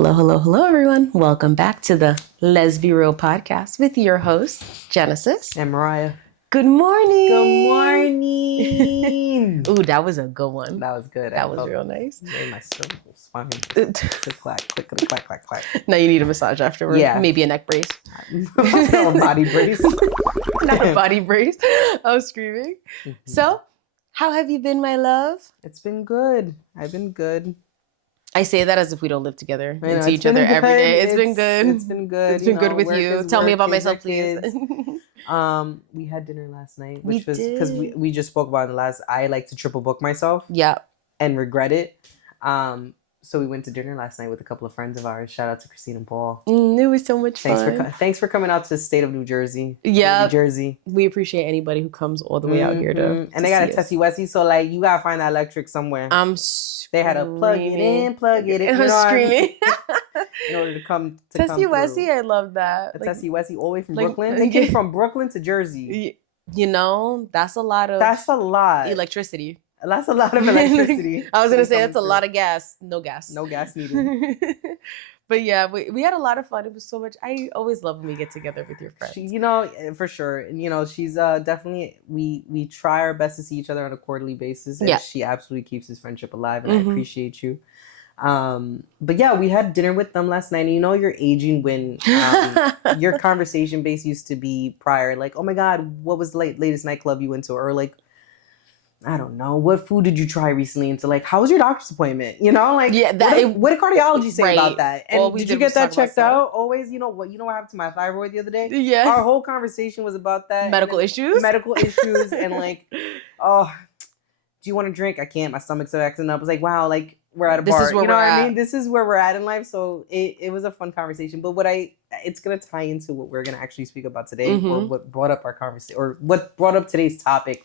Hello, everyone. Welcome back to the Lesbi Real Podcast with your hosts, Genesis and Mariah. Good morning. Good morning. Ooh, that was a good one. That was good. That was real nice. Made my spine to clack, click, clack, clack, clack. Now you need a massage afterwards. Yeah. Maybe a neck brace. No, a body brace. Not a body brace. I was screaming. Mm-hmm. So, how have you been, my love? It's been good. I've been good. I say that as if we don't live together I know, and see each other every day. It's been good. It's been good. It's been good with you. Tell me about myself, please. We had dinner last night, which was because we just spoke about it last. I like to triple book myself. Yeah. And regret it. So we went to dinner last night with a couple of friends of ours. Shout out to Christine and Paul. It was so much fun. Thanks for coming out to the state of New Jersey. Yeah. New Jersey. We appreciate anybody who comes all the way out here to And they got a Tessie Wessie, so like you gotta find that electric somewhere. I'm They had to plug it in, plug it in. I was screaming. In order to come to Tessie Wessie, I love that. A Tessie Wessie all the way from Brooklyn. They came from Brooklyn to Jersey. You know, that's a lot of electricity. That's a lot of electricity. I was going to say that's a lot of gas. No gas. No gas needed. But yeah, we had a lot of fun. It was so much. I always love when we get together with your friends. For sure. And, she's definitely, we try our best to see each other on a quarterly basis. And she absolutely keeps his friendship alive. And I appreciate you. But yeah, we had dinner with them last night. And you're aging when your conversation base used to be prior. Like, oh my God, what was the latest nightclub you went to? Or like, I don't know, what food did you try recently? Into like, how was your doctor's appointment? What did cardiology say about that? And did you get that checked out? Always, what happened to my thyroid the other day? Yeah. Our whole conversation was about that. Medical issues and like, oh, do you want to drink? I can't. My stomach's acting up. I was like, wow, like we're at a bar. This is where we're at. I mean? This is where we're at in life. So it was a fun conversation. But it's going to tie into what we're going to actually speak about today, or what brought up our conversation, or what brought up today's topic.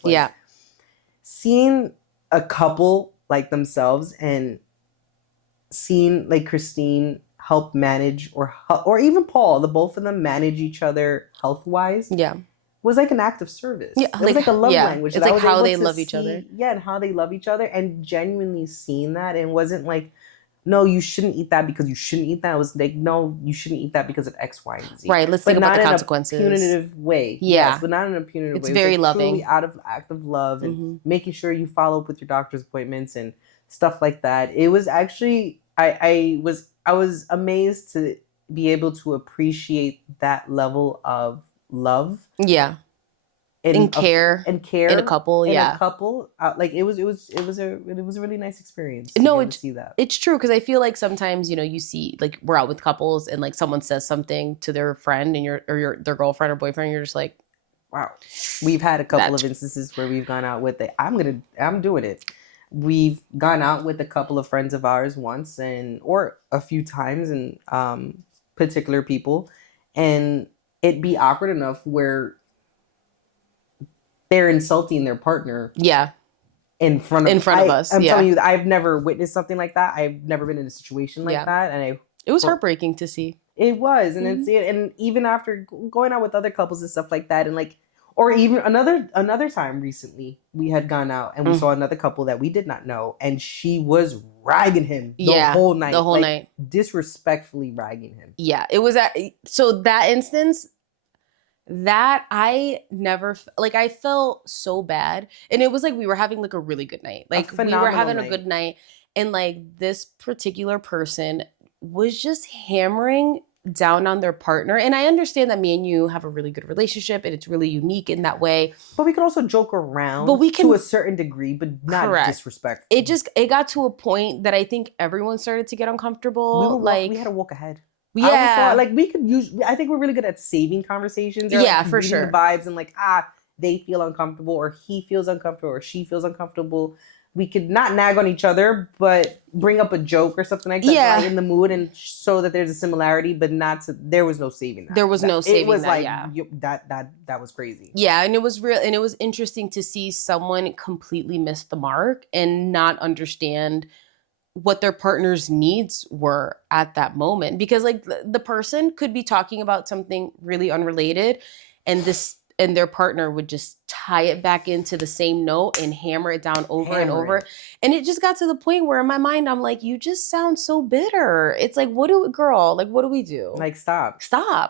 Seeing a couple like themselves and seeing like Christine help manage or even Paul, the both of them manage each other health-wise. Yeah. Was like an act of service. Yeah. It was like a love language. It's like how they love each other. Yeah, and how they love each other, and genuinely seeing that. And it wasn't like, no, you shouldn't eat that because you shouldn't eat that. It was like, no, you shouldn't eat that because of X, Y, and Z. Right. Let's think about the consequences. Not in a punitive way. Yeah. Yes, but not in a punitive way. It's very loving. Truly out of act of love and making sure you follow up with your doctor's appointments and stuff like that. It was actually, I was amazed to be able to appreciate that level of love. Yeah. And care in a couple, in a couple, like it was a really nice experience. To see that. It's true, because I feel like sometimes you see like we're out with couples and like someone says something to their friend and their girlfriend or boyfriend, and you're just like, wow. We've had a couple of instances where we've gone out with it. I'm doing it. We've gone out with a couple of friends of ours once or a few times, and particular people, and it'd be awkward enough where they're insulting their partner. Yeah. In front of us. I'm telling you, I've never witnessed something like that. I've never been in a situation like that. And it was heartbreaking to see. It was. And and even after going out with other couples and stuff like that, and like, or even another time recently, we had gone out and we saw another couple that we did not know, and she was ragging him the whole night. The whole night. Disrespectfully ragging him. Yeah. It was so that instance that I never, like, I felt so bad. And it was like we were having like a really good night. Like we were having a good night. And like this particular person was just hammering down on their partner. And I understand that me and you have a really good relationship and it's really unique in that way. But we can also joke around to a certain degree, but not disrespectful. It got to a point that I think everyone started to get uncomfortable. We had to walk ahead. Yeah. I think we're really good at saving conversations. For sure. The vibes and like, they feel uncomfortable, or he feels uncomfortable, or she feels uncomfortable. We could not nag on each other, but bring up a joke or something like that. Yeah. Right in the mood and show that there's a similarity, but there was no saving that. There was no saving that. It was that was crazy. Yeah. And it was real. And it was interesting to see someone completely miss the mark and not understand what their partner's needs were at that moment, because like the person could be talking about something really unrelated, and and their partner would just tie it back into the same note and hammer it down over and over. And it just got to the point where in my mind, I'm like, you just sound so bitter. It's like, what do we do? Like, stop.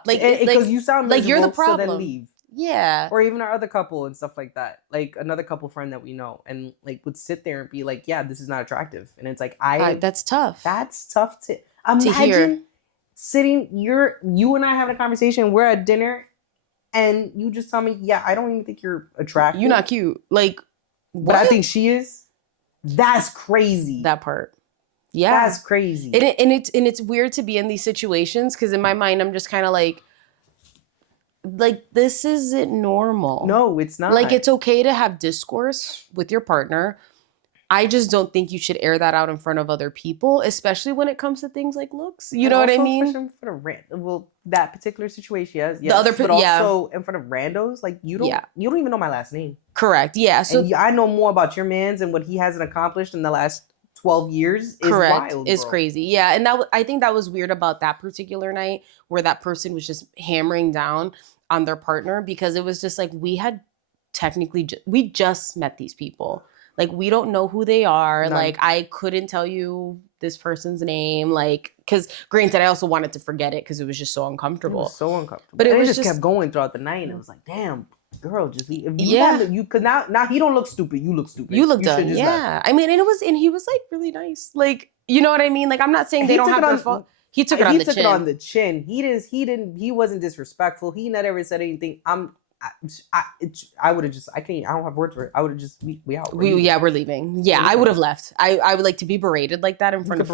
Like, because you sound like you're the problem. So then leave. Yeah. Or even our other couple and stuff like that. Like another couple friend that we know and like would sit there and be like, yeah, this is not attractive. And it's like, that's tough. That's tough to hear. Sitting, you and I having a conversation, we're at dinner, and you just tell me, yeah, I don't even think you're attractive. You're not cute. Like, but I think she is. That's crazy. That part. Yeah. That's crazy. And it's weird to be in these situations because in my mind, I'm just kind of like, this isn't normal. No, it's not. Like, it's okay to have discourse with your partner. I just don't think you should air that out in front of other people, especially when it comes to things like looks. You know what I mean? That particular situation, yes. The other, but also in front of randos, like you don't even know my last name. Correct. Yeah. So I know more about your man's and what he hasn't accomplished in the last 12 years. Correct. Wild, is crazy. Yeah, and I think that was weird about that particular night where that person was just hammering down on their partner because it was just like we had technically we just met these people. Like, we don't know who they are. No. Like, I couldn't tell you this person's name. Like, because granted, I also wanted to forget it because it was just so uncomfortable. It was so uncomfortable. But it just kept going throughout the night. And it was like, damn, girl, just leave. Because now he don't look stupid. You look stupid. You look dumb. Yeah. I mean, and he was like really nice. Like, you know what I mean? Like, I'm not saying they don't have their fault. He took it on the chin. He took it on the chin. He wasn't disrespectful. He never said anything. I would have just, I don't have words for it. I would have just, we out. We're leaving. Yeah, I would have left. I would like to be berated like that in front of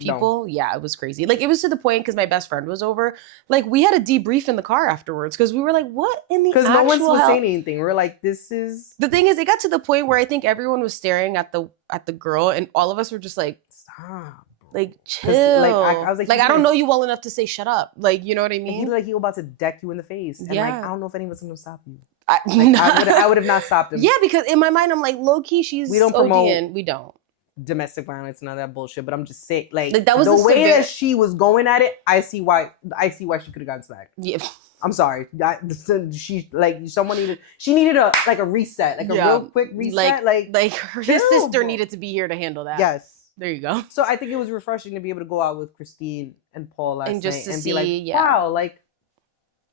people. No. Yeah, it was crazy. Like, it was to the point because my best friend was over. Like, we had a debrief in the car afterwards because we were like, what in the actual hell? Because no one was saying anything. We were like, this is... The thing is, it got to the point where I think everyone was staring at the girl and all of us were just like, stop. Like, chill. I was like I don't know you well enough to say shut up. Like, you know what I mean? He looked like he was about to deck you in the face. And like, I don't know if anyone's going to stop you. I would have not stopped him. Yeah, because in my mind, I'm like, low key, we don't promote. We don't. Domestic violence and all that bullshit. But I'm just saying, like that was the way that she was going at it, I see why she could have gotten smacked. Yeah. I'm sorry. She needed a reset, like a real quick reset. Like her sister needed to be here to handle that. Yes. There you go. So I think it was refreshing to be able to go out with Christine and Paul last and just night to and see, be like, wow, like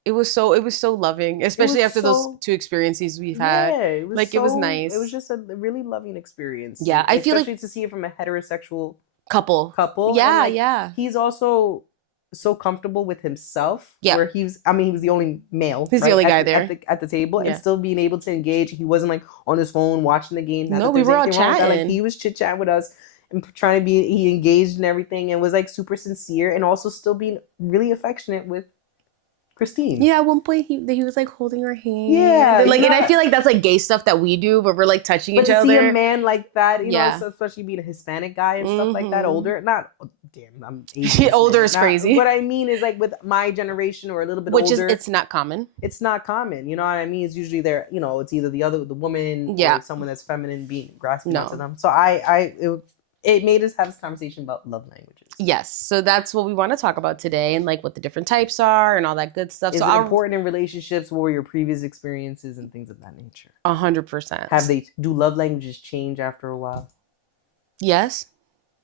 it was so loving, especially after those two experiences we've had. Yeah, it was it was nice. It was just a really loving experience. Yeah, I feel like to see it from a heterosexual couple. Yeah, yeah. He's also so comfortable with himself. Yeah, where he was the only male. He's the only guy there at the table, and still being able to engage. He wasn't like on his phone watching the game. No, we were all chatting. Like, he was chit chatting with us. And trying to be, he engaged in everything and was like super sincere and also still being really affectionate with Christine. Yeah, at one point he was like holding her hand. Yeah, and I feel like that's like gay stuff that we do, but we're like touching each other. But to see a man like that, you know, especially being a Hispanic guy and stuff like that, older, I'm Asian. Older is crazy. What I mean is like with my generation or a little bit older. It's not common. It's not common. You know what I mean? It's usually there, you know, it's either the woman or someone that's feminine being grasping onto them. So it made us have this conversation about love languages. Yes. So that's what we want to talk about today and like what the different types are and all that good stuff. Is it important in relationships? What were your previous experiences and things of that nature? 100%. Do love languages change after a while? Yes.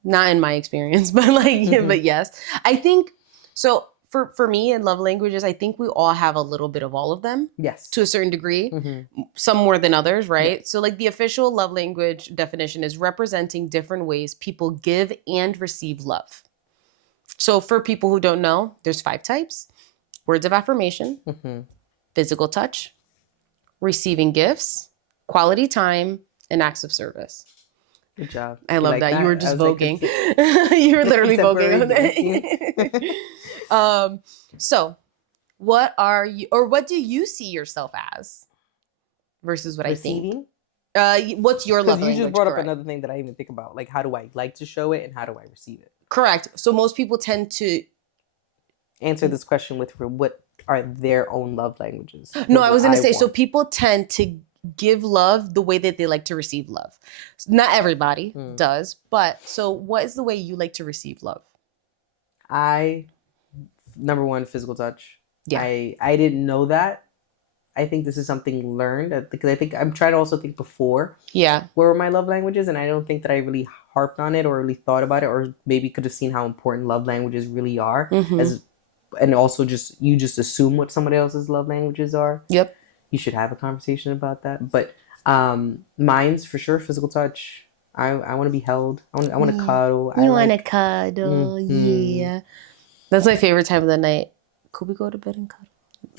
Not in my experience, but but yes. I think so. For me in love languages, I think we all have a little bit of all of them. Yes. To a certain degree. Mm-hmm. Some more than others, right? Yeah. So like the official love language definition is representing different ways people give and receive love. So for people who don't know, there's 5 types. Words of affirmation, physical touch, receiving gifts, quality time, and acts of service. Good job. I love that. You were just voguing. You were literally voguing. So what are you, or what do you see yourself as versus what Receiving? I think? What's your love language? You just brought up another thing that I even think about. Like, how do I like to show it and how do I receive it? Correct. So most people tend to answer this question with what are their own love languages. No, I was going to say, so people tend to give love the way that they like to receive love. Not everybody does, but so what is the way you like to receive love? Number one, physical touch. Yeah. I didn't know that. I think this is something learned because I think I'm trying to also think before. Yeah. What were my love languages? And I don't think that I really harped on it or really thought about it or maybe could have seen how important love languages really are. And also you just assume what somebody else's love languages are. Yep. You should have a conversation about that. But mine's for sure physical touch. I want to be held. I want to cuddle. You want to cuddle, yeah. That's my favorite time of the night. Could we go to bed and cuddle?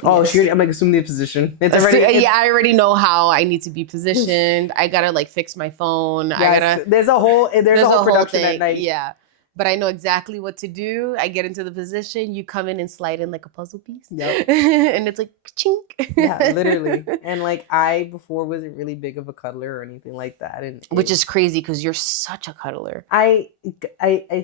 Oh, yes. I'm like assuming the position. I already know how I need to be positioned. I gotta like fix my phone. Yes, there's a whole production thing. at night. Yeah. But I know exactly what to do. I get into the position. You come in and slide in like a puzzle piece. Yep. And it's like, chink. Yeah, literally. And like I before wasn't really big of a cuddler or anything like that. Which is crazy because you're such a cuddler. I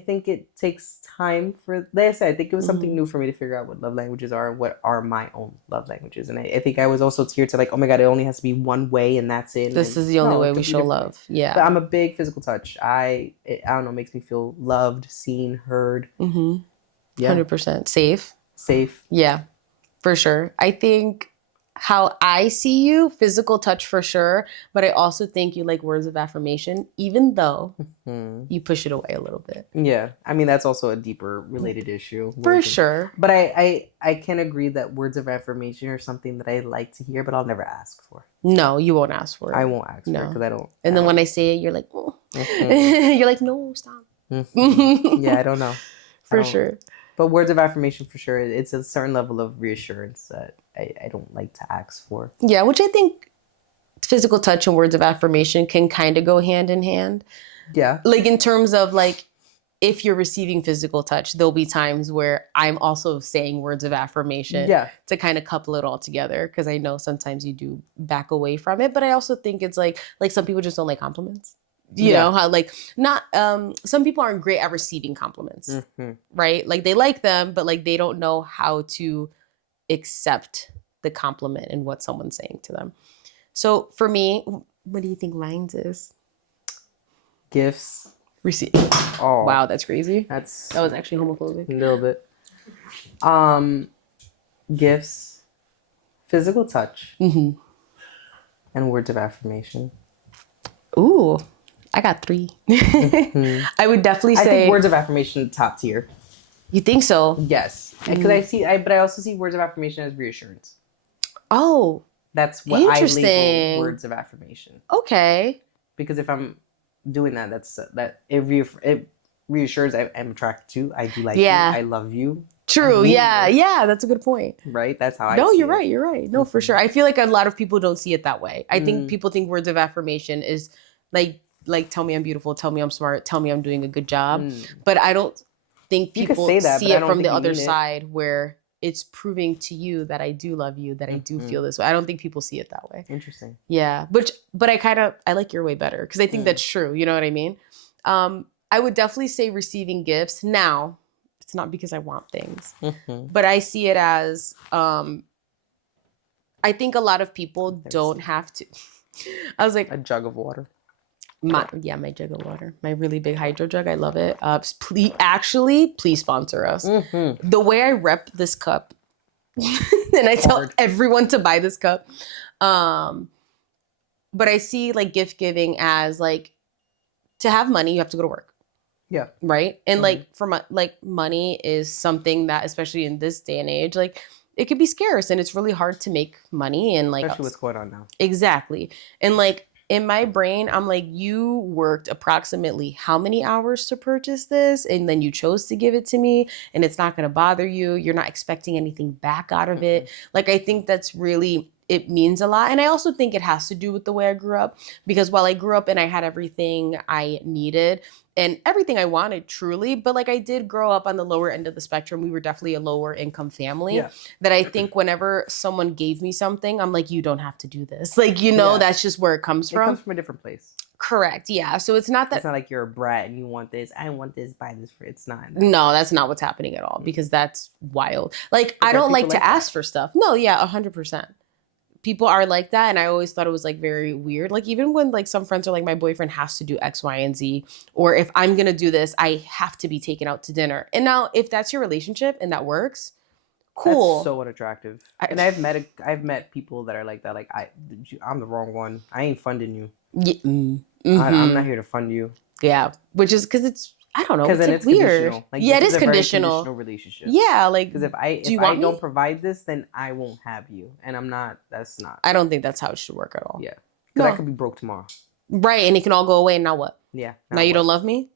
think it takes time for, like I said, I think it was something new for me to figure out what love languages are and what are my own love languages. And I think I was also tiered to like, oh my God, it only has to be one way and that's it. This is the only way we show love. Yeah. But I'm a big physical touch. I don't know, makes me feel loved, seen, heard. Mm-hmm. Yeah. 100%. Safe. Yeah, for sure. I think how I see you, physical touch for sure, but I also think you like words of affirmation, even though you push it away a little bit. Yeah. I mean, that's also a deeper related issue. For sure. But I can agree that words of affirmation are something that I like to hear, but I'll never ask for. No, you won't ask for it. I won't ask for it because I don't. And then when I say it, you're like, oh. You're like, no, stop. Yeah, I don't know. For sure. But words of affirmation, for sure, it's a certain level of reassurance that I don't like to ask for. Yeah, which I think physical touch and words of affirmation can kind of go hand in hand. Yeah. Like in terms of like, if you're receiving physical touch, there'll be times where I'm also saying words of affirmation to kind of couple it all together. Because I know sometimes you do back away from it. But I also think it's like some people just don't like compliments. You know how like not some people aren't great at receiving compliments, right? Like they like them, but like they don't know how to accept the compliment and what someone's saying to them. So for me, what do you think mine is? Gifts. Receive. Oh wow, that's crazy. That was actually homophobic. A little bit. Gifts, physical touch, and words of affirmation. Ooh. I got 3. I would definitely say. I think words of affirmation top tier. You think so? Yes, because but I also see words of affirmation as reassurance. Oh, that's what I label words of affirmation. Okay. Because if I'm doing that, it reassures I'm attracted to. I do like you. I love you. True. Yeah. That's a good point. Right. That's how I. No, see you're right. You're right. No, for sure. I feel like a lot of people don't see it that way. I think people think words of affirmation is like tell me I'm beautiful, tell me I'm smart, tell me I'm doing a good job. But I don't think people see it from the other side where it's proving to you that I do love you, that I do feel this way. I don't think people see it that way. Interesting. Yeah. But I like your way better because I think that's true. You know what I mean? I would definitely say receiving gifts. Now, it's not because I want things, but I see it as I think a lot of people don't have to. I was like, a jug of water. My jug of water, my really big hydro jug. I love it. Please sponsor us. The way I rep this cup, and I tell everyone to buy this cup. But I see like gift giving as like to have money, you have to go to work. Yeah. Right. And like money is something that, especially in this day and age, like it could be scarce and it's really hard to make money and like especially what's going on now. Exactly. And like in my brain, I'm like, you worked approximately how many hours to purchase this? And then you chose to give it to me and it's not going to bother you. You're not expecting anything back out of it. Like, I think that's really, it means a lot. And I also think it has to do with the way I grew up, because while I grew up and I had everything I needed and everything I wanted truly, but like I did grow up on the lower end of the spectrum. We were definitely a lower income family that I think whenever someone gave me something, I'm like, you don't have to do this. Like, that's just where it comes from. It comes from a different place. Correct. Yeah. So it's not that. It's not like you're a brat and you want this. I want this, buy this. It's not. No, that's not what's happening at all, because that's wild. Like, I don't like to ask for stuff. No, yeah, 100%. People are like that, and I always thought it was like very weird. Like, even when like some friends are like, my boyfriend has to do X, Y, and Z, or if I'm gonna do this, I have to be taken out to dinner. And now, if that's your relationship and that works, Cool. That's so unattractive. And I've met people that are like that. Like I'm the wrong one. I ain't funding you. Yeah. Mm-hmm. I'm not here to fund you. Yeah, which is because it's, I don't know. Because then it's weird. Conditional. Like, yeah, it is a conditional. Very conditional relationship. Yeah, like, because if I don't provide this, then I won't have you, and I'm not. That's not. I don't think that's how it should work at all. Yeah, because I could be broke tomorrow. Right, and it can all go away. And now what? Yeah. Now you don't love me.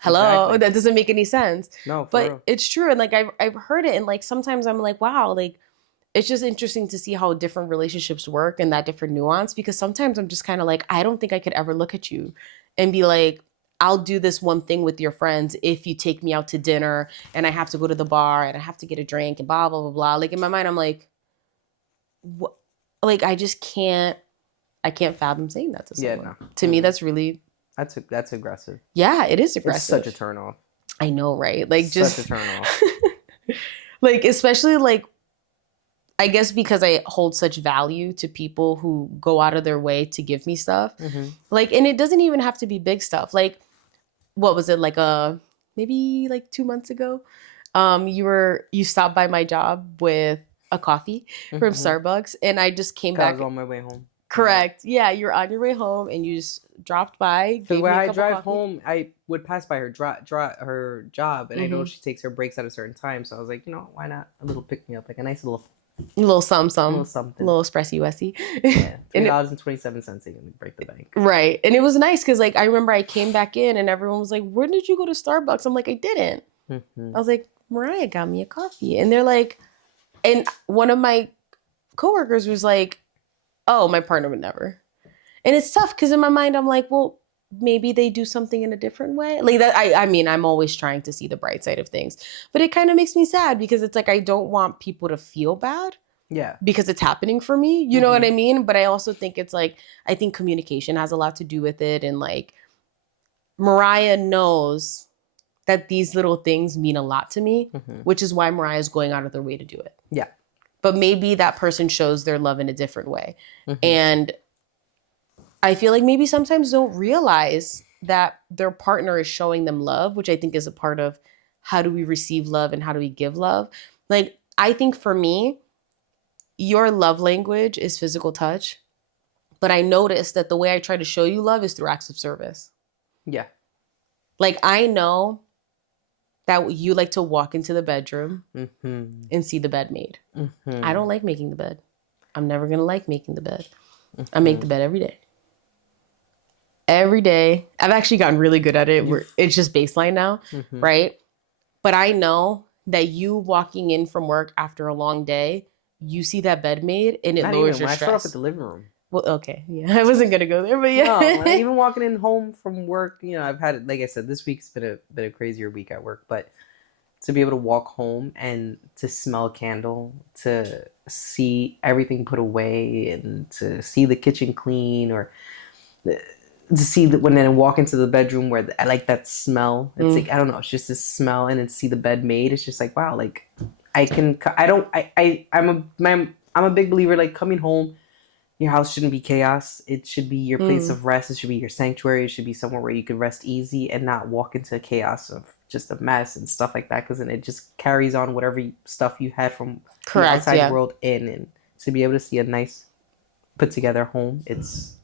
Hello, that doesn't make any sense. No, but real. It's true, and like I've heard it, and like sometimes I'm like, wow, like it's just interesting to see how different relationships work and that different nuance. Because sometimes I'm just kind of like, I don't think I could ever look at you and be like, I'll do this one thing with your friends if you take me out to dinner and I have to go to the bar and I have to get a drink and blah, blah, blah, blah. Like in my mind, I'm like, what? Like I just can't, I can't fathom saying that to someone. Yeah, no. To me, that's really... That's aggressive. Yeah, it is aggressive. It's such a turn off. I know, right? Like just... Such a turn off. Like, especially like, I guess because I hold such value to people who go out of their way to give me stuff. Mm-hmm. Like, and it doesn't even have to be big stuff. Like, what was it? Like maybe like 2 months ago, you stopped by my job with a coffee from Starbucks, and I just came back. I was on my way home. Correct. Yeah, you're on your way home, and you just dropped by. Because when I drive home, I would pass by her her job, and I know she takes her breaks at a certain time. So I was like, why not a little pick me up, like a nice little something, little espresso wessy. Yeah, $3.27 even break the bank. Right, and it was nice because like I remember I came back in, and everyone was like, "Where did you go to Starbucks?" I'm like, "I didn't." I was like, "Mariah got me a coffee," and they're like, and one of my coworkers was like, "Oh, my partner would never." And it's tough because in my mind, I'm like, well, maybe they do something in a different way. Like that. I mean, I'm always trying to see the bright side of things, but it kind of makes me sad because it's like, I don't want people to feel bad. Yeah. Because it's happening for me. You know what I mean? But I also think it's like, I think communication has a lot to do with it. And like, Mariah knows that these little things mean a lot to me, which is why Mariah is going out of their way to do it. Yeah. But maybe that person shows their love in a different way. And I feel like maybe sometimes don't realize that their partner is showing them love, which I think is a part of how do we receive love and how do we give love. Like, I think for me, your love language is physical touch. But I noticed that the way I try to show you love is through acts of service. Yeah. Like, I know that you like to walk into the bedroom and see the bed made. I don't like making the bed. I'm never going to like making the bed. I make the bed every day. Every day. I've actually gotten really good at it. It's just baseline now, right? But I know that you walking in from work after a long day, you see that bed made and it lowers your stress. I start off at the living room. Well, okay. Yeah, I wasn't going to go there, but yeah. No, even walking in home from work, I've had, like I said, this week's been a crazier week at work, but to be able to walk home and to smell a candle, to see everything put away and to see the kitchen clean, or to see that when I walk into the bedroom where I like that smell. It's like, I don't know, it's just this smell, and then see the bed made. It's just like, wow, like I'm a big believer, like coming home, your house shouldn't be chaos. It should be your place of rest. It should be your sanctuary. It should be somewhere where you can rest easy and not walk into chaos of just a mess and stuff like that. Because then it just carries on whatever stuff you had from the outside world in. And to be able to see a nice put together home, it's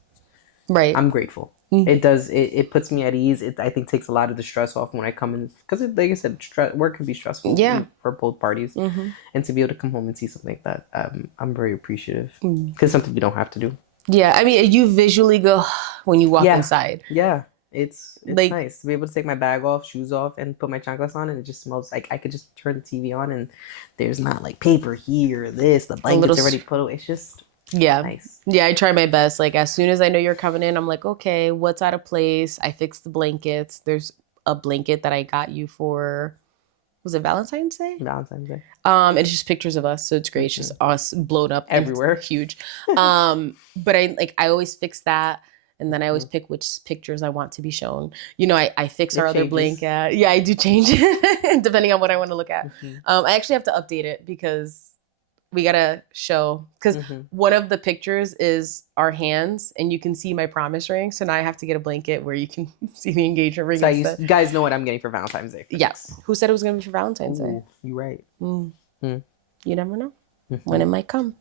right. I'm grateful. It does. It puts me at ease. It, I think, takes a lot of the stress off when I come in, because, like I said, work can be stressful. Yeah. For both parties, and to be able to come home and see something like that, I'm very appreciative, because it's something you don't have to do. Yeah, I mean, you visually go when you walk inside. Yeah, it's like, nice to be able to take my bag off, shoes off, and put my chanclas on, and it just smells like I could just turn the TV on, and there's not like paper here, the blankets already put away. It's just. Yeah. Nice. Yeah, I try my best. Like, as soon as I know you're coming in, I'm like, okay, what's out of place? I fix the blankets. There's a blanket that I got you for, was it Valentine's Day? Valentine's Day. It's just pictures of us, so it's great. It's just us blown up everywhere. Huge. But I always fix that. And then I always pick which pictures I want to be shown. I fix our other blanket. Yeah, I do change it depending on what I want to look at. I actually have to update it because we gotta show, because one of the pictures is our hands, and you can see my promise ring. So now I have to get a blanket where you can see the engagement ring. So you guys know what I'm getting for Valentine's Day. Yes. Who said it was gonna be for Valentine's Day? You're right. You never know when it might come.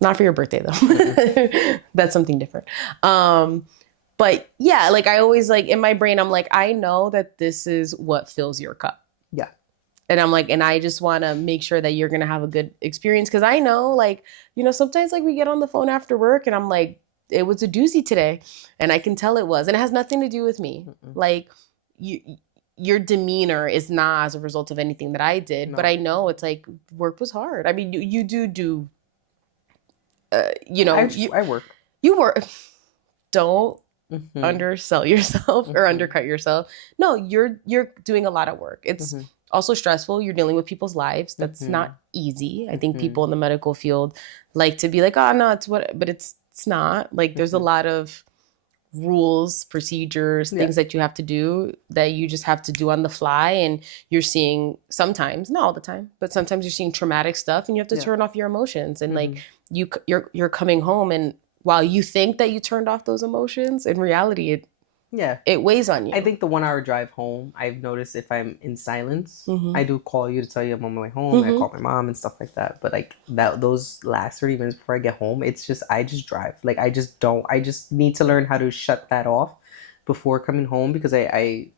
Not for your birthday though. That's something different. But yeah, like I always like in my brain, I'm like, I know that this is what fills your cup. Yeah. And I'm like, and I just want to make sure that you're going to have a good experience. Cause I know like, you know, sometimes like we get on the phone after work and I'm like, it was a doozy today. And I can tell it was, and it has nothing to do with me. Like your demeanor is not as a result of anything that I did, but I know it's like work was hard. I mean, you do, you know, I work. You work. Don't undersell yourself or undercut yourself. No, you're doing a lot of work. It's also stressful. You're dealing with people's lives. That's not easy. I think people in the medical field like to be like, oh no, it's what, but it's not. Like there's a lot of rules, procedures, things that you have to do that you just have to do on the fly. And you're seeing sometimes, not all the time, but sometimes you're seeing traumatic stuff and you have to turn off your emotions. And like you're coming home, and while you think that you turned off those emotions, in reality, it weighs on you. I think the 1 hour drive home, I've noticed if I'm in silence, I do call you to tell you I'm on my way home. I call my mom and stuff like that. But like those last 30 minutes before I get home, it's just, I just drive. Like I just need to learn how to shut that off before coming home, because you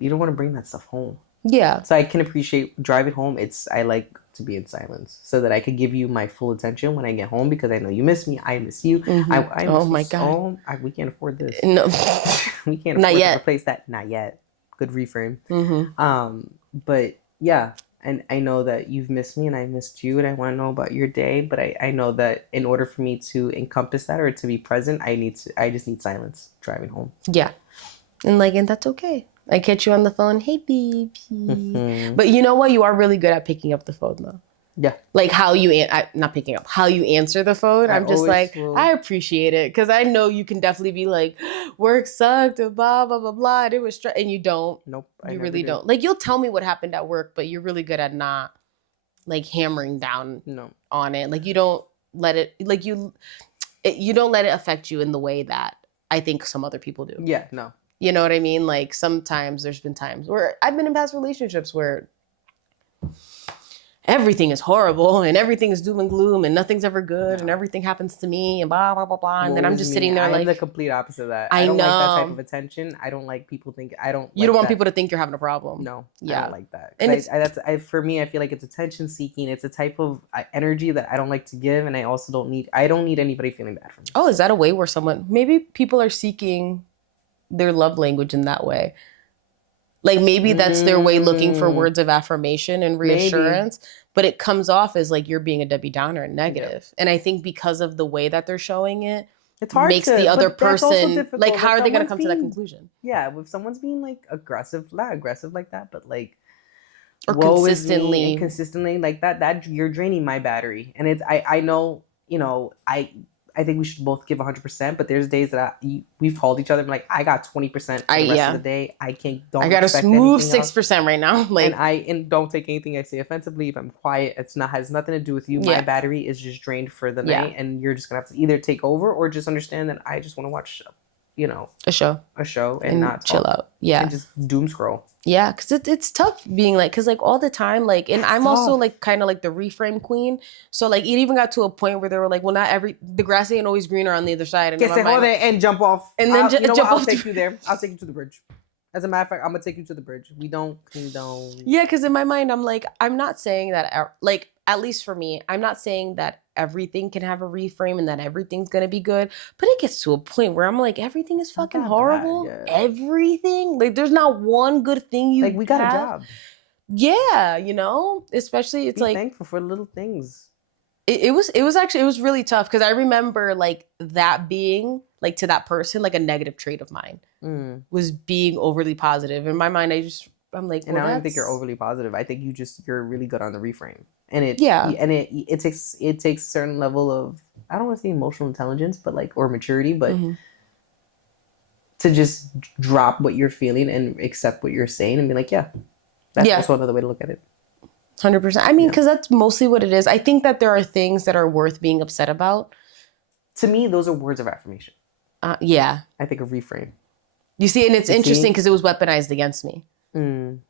don't want to bring that stuff home. Yeah. So I can appreciate driving home. I like to be in silence so that I could give you my full attention when I get home, because I know you miss me. I miss you. Oh my God. We can't afford this. No. We can't afford to replace that. Not yet. Good reframe. But yeah, and I know that you've missed me and I missed you, and I want to know about your day. But I know that in order for me to encompass that or to be present, I just need silence driving home. Yeah. And that's okay. I catch you on the phone, hey baby. But you know what? You are really good at picking up the phone though. Yeah. Like how you, not picking up, how you answer the phone. I'm just like, I appreciate it. Because I know you can definitely be like, work sucked, and blah, blah, blah, blah. And it was and you don't. Nope. You really don't. Like you'll tell me what happened at work, but you're really good at not like hammering down on it. Like you don't let it, like you don't let it affect you in the way that I think some other people do. Yeah, no. You know what I mean? Like sometimes there's been times where I've been in past relationships where everything is horrible and everything is doom and gloom and nothing's ever good and everything happens to me and blah, blah, blah, blah. And then I'm just sitting there like... I'm the complete opposite of that. I don't know. like that type of attention. I don't like people think... You don't want people to think you're having a problem. No. Yeah. I don't like that. And for me, I feel like it's attention seeking. It's a type of energy that I don't like to give, and I also don't need anybody feeling bad for me. Oh, is that a way where maybe people are seeking their love language in that way? Like maybe that's their way looking for words of affirmation and reassurance, but it comes off as like you're being a Debbie Downer and negative. Yeah. And I think because of the way that they're showing it, it's hard makes the other person like, how are they going to come to that conclusion? Yeah, if someone's being like aggressive, not aggressive like that, but like or consistently like that you're draining my battery. And it's I know, you know, I think we should both give 100%, but there's days that we've called each other and like, I got 20% for the rest of the day. I got a smooth 6% right now. Like, and don't take anything I say offensively. If I'm quiet, has nothing to do with you. My battery is just drained for the night, and you're just gonna have to either take over or just understand that I just want to watch, you know, a show and not chill out. Yeah. And just doom scroll. Yeah, because it's tough being like, because like all the time, like, and I'm also like kind of like the reframe queen. So like it even got to a point where they were like, well, the grass ain't always greener on the other side. And and jump off. And then I'll take you there. I'll take you to the bridge. As a matter of fact, I'm going to take you to the bridge. We don't condone. Yeah, because in my mind, I'm like, I'm not saying that, like, at least for me, I'm not saying that everything can have a reframe and that everything's going to be good. But it gets to a point where I'm like, everything is fucking horrible. Bad, yeah. Everything. Like, there's not one good thing you like, we got a job. Yeah, you know? Especially, it's like... Be thankful for little things. It was really tough because I remember, like, that being... like to that person, like a negative trait of mine was being overly positive. In my mind, I'm like, and I don't think you're overly positive. I think you're really good on the reframe, and it takes a certain level of, I don't want to say emotional intelligence, but like, or maturity, but to just drop what you're feeling and accept what you're saying and be like, that's also another way to look at it. 100%. I mean, because that's mostly what it is. I think that there are things that are worth being upset about. To me, those are words of affirmation. Yeah. I think a reframe. You see, and it's interesting because it was weaponized against me.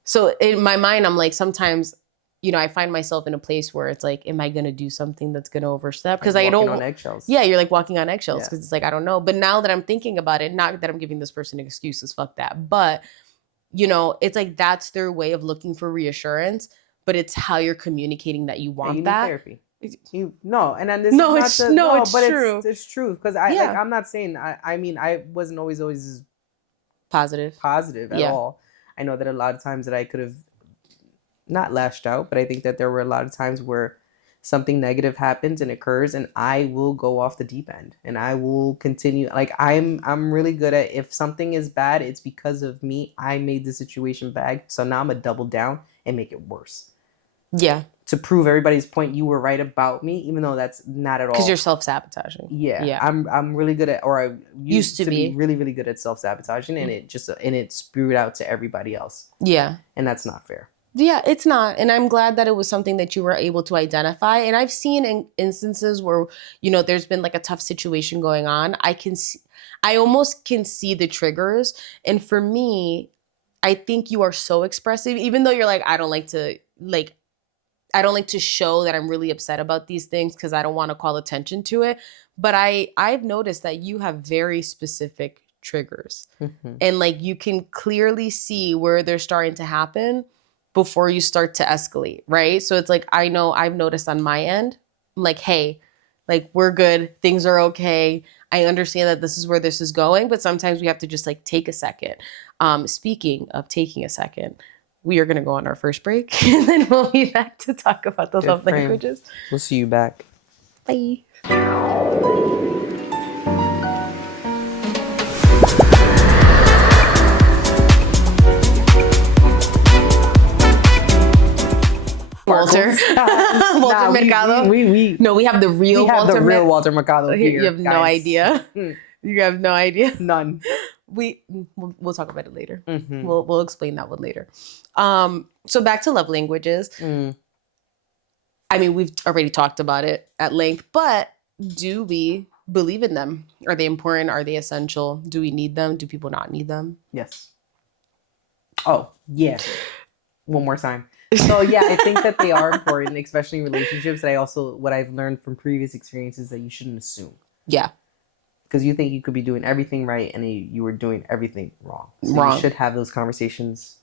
So in my mind, I'm like, sometimes, you know, I find myself in a place where it's like, am I going to do something that's going to overstep? Because like I don't. On eggshells. Yeah, you're like walking on eggshells because it's like, I don't know. But now that I'm thinking about it, not that I'm giving this person excuses, fuck that. But, you know, it's like that's their way of looking for reassurance. But it's how you're communicating that you want you that. Need therapy. And then this it's true. It's true because I'm not saying I mean I wasn't always positive at all. I know that a lot of times that I could have not lashed out, but I think that there were a lot of times where something negative happens and occurs, and I will go off the deep end and I will continue. Like I'm really good at, if something is bad, it's because of me. I made the situation bad, so now I'm gonna double down and make it worse. Yeah. To prove everybody's point, you were right about me, even though that's not at all. Because you're self-sabotaging. Yeah. I'm really good at, or I used to be really, really good at self-sabotaging, and it spewed out to everybody else. Yeah. And that's not fair. Yeah, it's not. And I'm glad that it was something that you were able to identify. And I've seen in instances where, you know, there's been like a tough situation going on. I almost can see the triggers. And for me, I think you are so expressive, even though you're like, I don't like to show that I'm really upset about these things because I don't want to call attention to it. But I've noticed that you have very specific triggers. And like you can clearly see where they're starting to happen before you start to escalate, right? So it's like, I know I've noticed on my end, I'm like, hey, like we're good. Things are okay. I understand that this is where this is going, but sometimes we have to just like take a second. Speaking of taking a second, we are going to go on our first break and then we'll be back to talk about the love languages. We'll see you back. Bye. Walter. Walter Mercado. We have the real Walter Mercado here. You have no idea. You have no idea. None. We'll talk about it later. We'll explain that one later. So back to love languages. I mean, we've already talked about it at length, but do we believe in them? Are they important? Are they essential? Do we need them? Do people not need them? Yes. Oh, yeah. One more time. So yeah, I think that they are important, especially in relationships. And what I've learned from previous experiences, that you shouldn't assume. Yeah. Because you think you could be doing everything right and you were doing everything wrong. So you should have those conversations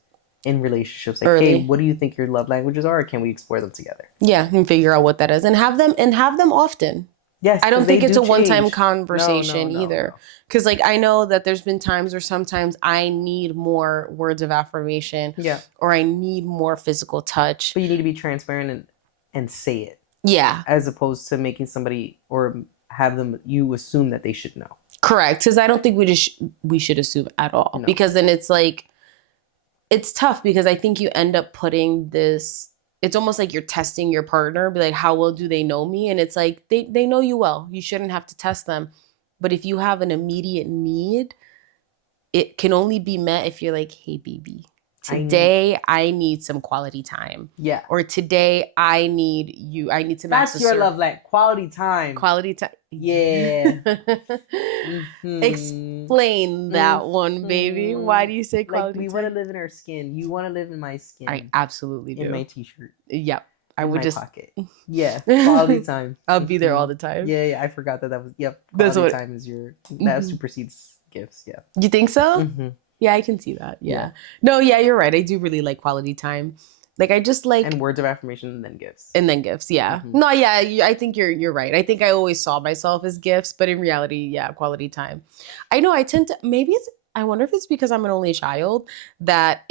in relationships. Like, early. Hey, what do you think your love languages are? Or can we explore them together? Yeah, and figure out what that is. And have them often. Yes. I don't think it's a one-time conversation either. Because like I know that there's been times where sometimes I need more words of affirmation. Yeah. Or I need more physical touch. But you need to be transparent and say it. Yeah. As opposed to making somebody or have them, you assume that they should know. Correct. Because I don't think we should assume at all. No. Because then it's like, it's tough because I think you end up putting this, it's almost like you're testing your partner, be like, how well do they know me? And it's like, they know you well. You shouldn't have to test them. But if you have an immediate need, it can only be met if you're like, hey, baby, today I need some quality time. Yeah. Or today I need you. I need some access. That's your love language. Quality time. Quality time. Yeah. Explain that one, baby. Why do you say quality time? We want to live in our skin. You want to live in my skin. I absolutely do. In my t-shirt. Yep. I would just pocket. Yeah. Quality time. I'll be there all the time. Yeah. I forgot that was. Yep. Quality time is that supersedes gifts. Yeah. You think so? Yeah, I can see that. Yeah. No, yeah, you're right. I do really like quality time. Like I just like, and words of affirmation and then gifts. Yeah. No, yeah, I think you're right. I think I always saw myself as gifts, but in reality, yeah, quality time. I know I tend to, I wonder if it's because I'm an only child that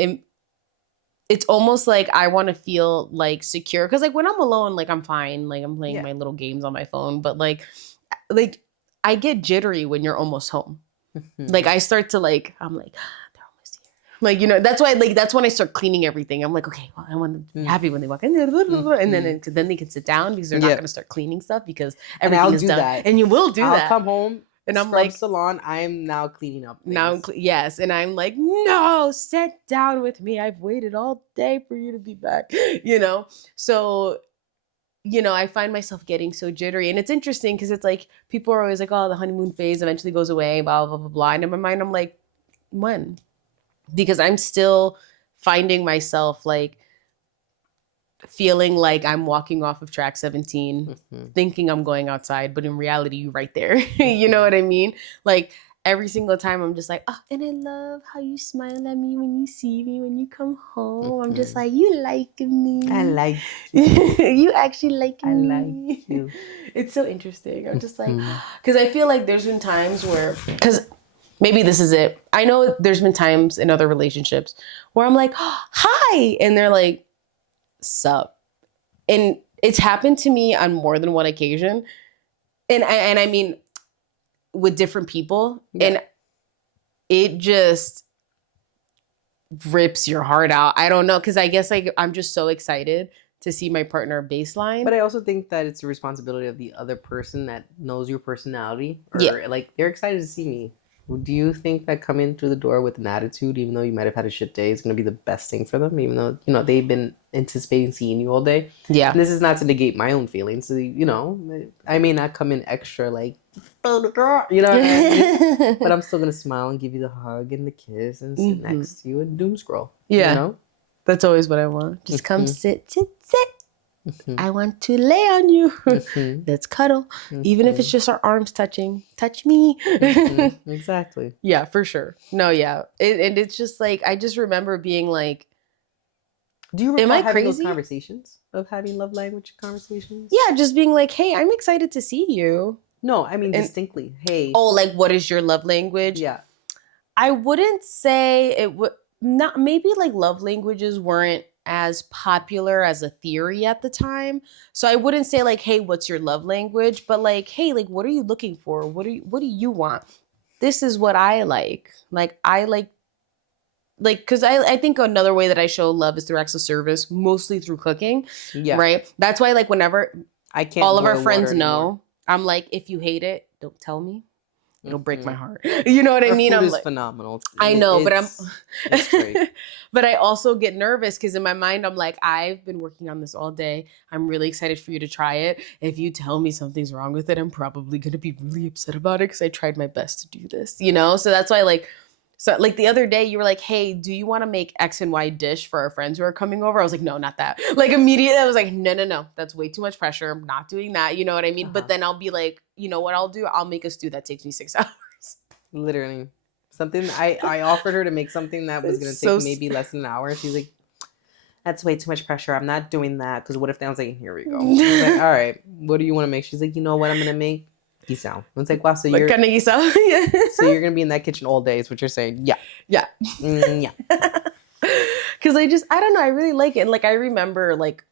it's almost like I want to feel like secure. Cause like when I'm alone, like I'm fine. Like I'm playing my little games on my phone, but like I get jittery when you're almost home. Like I start to like, I'm like, they're almost here. Like, you know, that's when I start cleaning everything. I'm like, okay, well, I want them to be happy when they walk in, and then they can sit down because they're not going to start cleaning stuff because everything is done. And you will do that. I'll come home And I'm like, salon, I'm now cleaning up things. Now, yes. And I'm like, no, sit down with me. I've waited all day for you to be back, So, I find myself getting so jittery. And it's interesting because it's like, people are always like, oh, the honeymoon phase eventually goes away, blah, blah, blah, blah. And in my mind, I'm like, when? Because I'm still finding myself like, feeling like I'm walking off of track 17, thinking I'm going outside, but in reality, you're right there. You know what I mean? Like every single time I'm just like, oh, and I love how you smile at me when you see me, when you come home. I'm just like, you like me. I like you. You actually like me. I like you. It's so interesting. I'm just like, because I feel like there's been times where, because maybe this is it. I know there's been times in other relationships where I'm like, oh, hi. And they're like, sup. And it's happened to me on more than one occasion. And I mean, with different people. Yeah. And it just rips your heart out. I don't know. Because I guess like I'm just so excited to see my partner baseline. But I also think that it's the responsibility of the other person that knows your personality. Or like they're excited to see me. Do you think that coming through the door with an attitude, even though you might have had a shit day, is going to be the best thing for them? Even though, they've been anticipating seeing you all day. Yeah. And this is not to negate my own feelings. So, I may not come in extra like, you know what I mean? But I'm still going to smile and give you the hug and the kiss and sit next to you and doom scroll. Yeah. That's always what I want. Just come sit. I want to lay on you. Let's cuddle. Even if it's just our arms touching. Touch me. Exactly. Yeah, for sure. No, yeah. And it's just like, I just remember being like, do you recall having those conversations? Of having love language conversations? Yeah, just being like, hey, I'm excited to see you. No, I mean distinctly. Hey. Oh, like what is your love language? Yeah. I wouldn't say it would, not, maybe like love languages weren't as popular as a theory at the time. So I wouldn't say like, hey, what's your love language? But like, hey, like, what are you looking for? What do you want? This is what I like. Like, I like, because I think another way that I show love is through acts of service, mostly through cooking. Yeah. Right. That's why like whenever all of our friends know, I'm like, if you hate it, don't tell me. It'll break my heart. You know what I mean? Food is phenomenal. I know, but it's great. But I also get nervous because in my mind, I'm like, I've been working on this all day. I'm really excited for you to try it. If you tell me something's wrong with it, I'm probably going to be really upset about it because I tried my best to do this, So that's why like the other day you were like, hey, do you want to make X and Y dish for our friends who are coming over? I was like, no, not that. Like immediately I was like, no. That's way too much pressure. I'm not doing that. You know what I mean? But then I'll be like, you know what I'll do? I'll make a stew that takes me 6 hours. Literally. Something I offered her to make something that was going to take maybe less than an hour. She's like, that's way too much pressure. I'm not doing that. Because what if they was like, here we go. I was like, all right, what do you want to make? She's like, you know what I'm going to make? Giselle. It's like, wow, so you're kind of Giselle. So you're gonna be in that kitchen all day is what you're saying. Yeah. Yeah. Because I don't know, I really like it. And like I remember like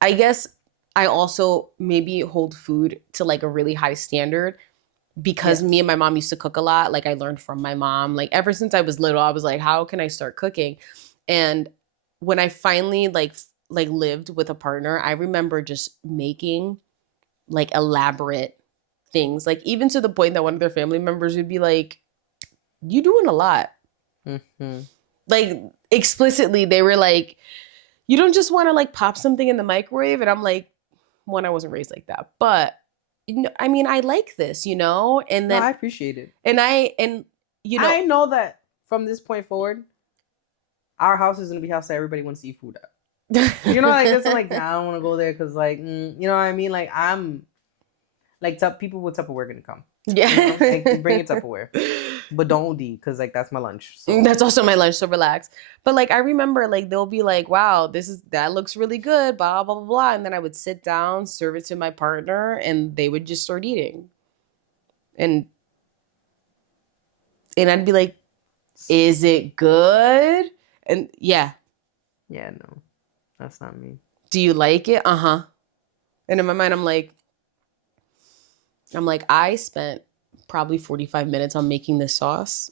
I guess I also maybe hold food to like a really high standard because me and my mom used to cook a lot. Like I learned from my mom. Like ever since I was little, I was like, how can I start cooking? And when I finally like lived with a partner, I remember just making like elaborate things, like even to the point that one of their family members would be like, you doing a lot. Like explicitly they were like, you don't just want to like pop something in the microwave. And I'm like, one, I wasn't raised like that, but I mean, I like this, and then I appreciate it. And I know that from this point forward, our house is going to be a house that everybody wants to eat food at. Like this. I'm like, nah, I don't want to go there because, like, you know what I mean? Like, I'm like, people with Tupperware gonna come. Yeah, like, bring your Tupperware, but don't OD because, like, that's my lunch. So. That's also my lunch, so relax. But like, I remember, like, they'll be like, "Wow, that looks really good," blah blah blah blah, and then I would sit down, serve it to my partner, and they would just start eating, and I'd be like, "Is it good?" And yeah, no. That's not me. Do you like it? And in my mind, I'm like, I spent probably 45 minutes on making this sauce.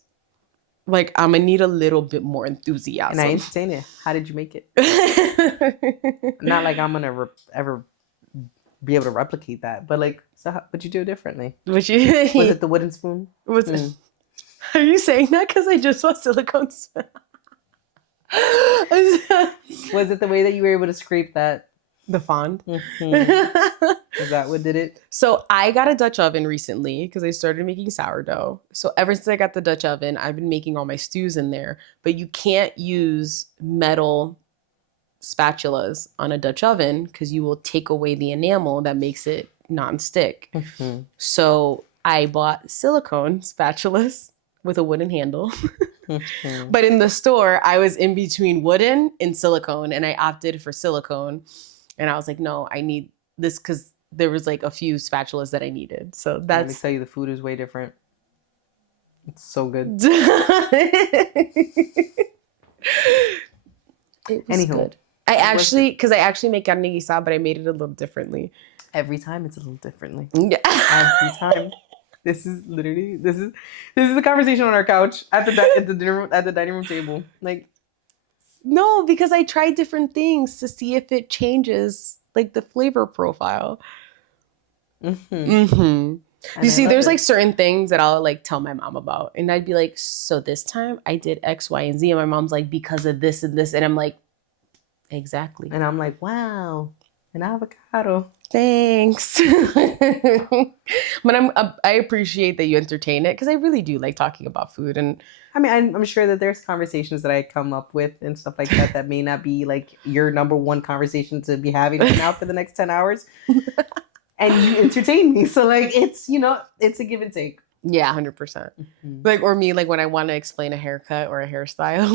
Like, I'm going to need a little bit more enthusiasm. And I entertain it. How did you make it? Not like I'm going to ever be able to replicate that. But like, so what'd you do differently? Was it the wooden spoon? Are you saying that because I just saw silicone spoon? Was it the way that you were able to scrape that? The fond? Mm-hmm. Is that what did it? So I got a Dutch oven recently because I started making sourdough. So ever since I got the Dutch oven, I've been making all my stews in there. But you can't use metal spatulas on a Dutch oven because you will take away the enamel that makes it non-stick. Mm-hmm. So I bought silicone spatulas with a wooden handle. Mm-hmm. But in the store, I was in between wooden and silicone, and I opted for silicone. And I was like, no, I need this because there was like a few spatulas that I needed. So that's... Let me tell you, the food is way different. It's so good. It was good. I actually make carne guisada, but I made it a little differently. Every time it's a little differently. Yeah. Every time. This is the conversation on our couch at the dining room table. Like, no, because I tried different things to see if it changes like the flavor profile. Mm-hmm. Mm-hmm. You see, there's like certain things that I'll like tell my mom about, and I'd be like, "So this time I did X, Y, and Z," and my mom's like, "Because of this and this," and I'm like, "Exactly." And I'm like, "Wow, an avocado." Thanks. But I appreciate that you entertain it because I really do like talking about food. And I mean, I'm sure that there's conversations that I come up with and stuff like that may not be like your number one conversation to be having right now for the next 10 hours. And you entertain me. So like, it's, it's a give and take. Yeah, 100%. Mm-hmm. Like, or me, like when I want to explain a haircut or a hairstyle,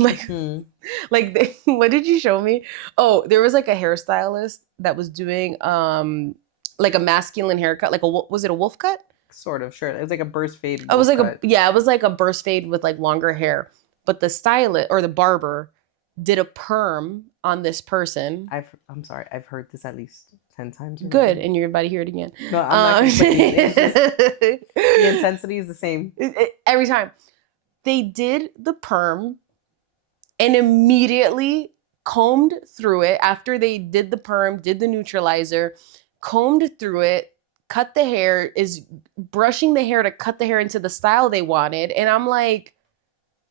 like, what did you show me? Oh, there was like a hairstylist that was doing, like a masculine haircut, like was it a wolf cut? Sort of, sure. It was like a burst fade. It was like it was like a burst fade with like longer hair. But the stylist or the barber did a perm on this person. I'm sorry, I've heard this at least 10 times. Good, and you're about to hear it again. No, I'm not complaining. It's just, the intensity is the same. Every time. They did the perm and immediately combed through it after they did the perm, did the neutralizer, combed through it, cut the hair, is brushing the hair to cut the hair into the style they wanted. And I'm like,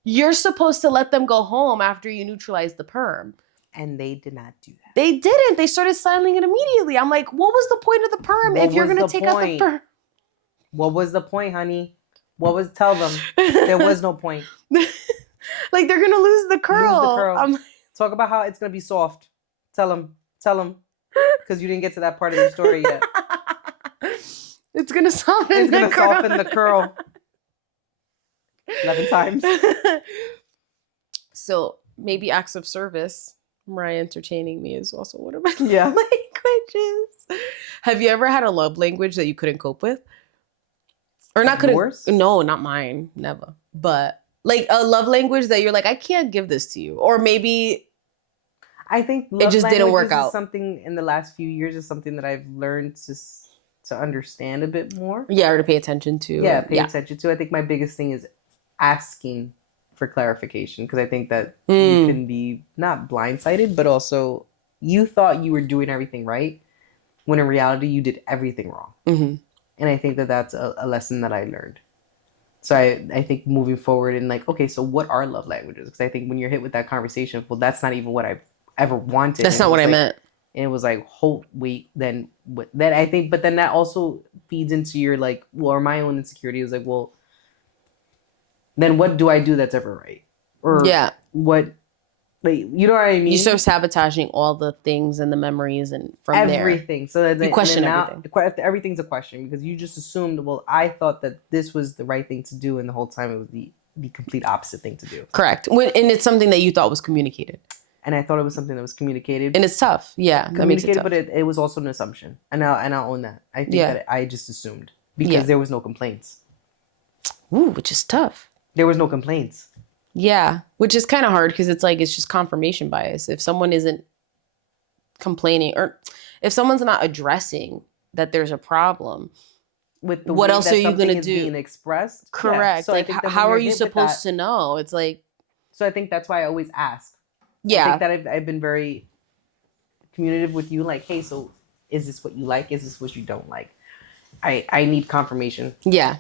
you're supposed to let them go home after you neutralize the perm. And they did not do that. They didn't. They started styling it immediately. I'm like, what was the point of the perm if you're going to take out the perm? What was the point, honey? Tell them. There was no point. Like, they're going to lose the curl. Talk about how it's going to be soft. Tell them. Because you didn't get to that part of the story yet. It's going to soften the curl. 11 times. So maybe acts of service. Mariah entertaining me is also one of my languages. Have you ever had a love language that you couldn't cope with? Or not couldn't? Yours? No, not mine. Never. But like a love language that you're like, I can't give this to you. Or maybe I think it just didn't work out. Something in the last few years is something that I've learned to understand a bit more. Yeah, or to pay attention to. Yeah, pay attention to. I think my biggest thing is asking for clarification, because I think that you can be not blindsided, but also you thought you were doing everything right when in reality you did everything wrong. Mm-hmm. And I think that that's a lesson that I learned. So I think moving forward and like, okay, so what are love languages? Because I think when you're hit with that conversation, well, that's not even what I ever wanted. That's not what I meant. And it was like, wait, then what? Then I think, but then that also feeds into your like, well, or my own insecurity is like, well, then what do I do that's ever right? Or what, like, you know what I mean? You start sabotaging all the things and the memories and from everything. There. So that you question everything. Everything's a question because you just assumed, well, I thought that this was the right thing to do, and the whole time it was the complete opposite thing to do. Correct. And it's something that you thought was communicated. And I thought it was something that was communicated. And it's tough. Yeah. Communicated, but it was also an assumption. And I'll own that. I think that I just assumed because there was no complaints. Ooh, which is tough. There was no complaints. Yeah, which is kind of hard because it's like, it's just confirmation bias. If someone isn't complaining or if someone's not addressing that there's a problem, with the what else are you going to do? Being expressed? Correct. Yeah. So like, how are you supposed to know? It's like... So I think that's why I always ask. Yeah. I think that I've been very communicative with you. Like, hey, so Is this what you like? Is this what you don't like? I need confirmation. Yeah.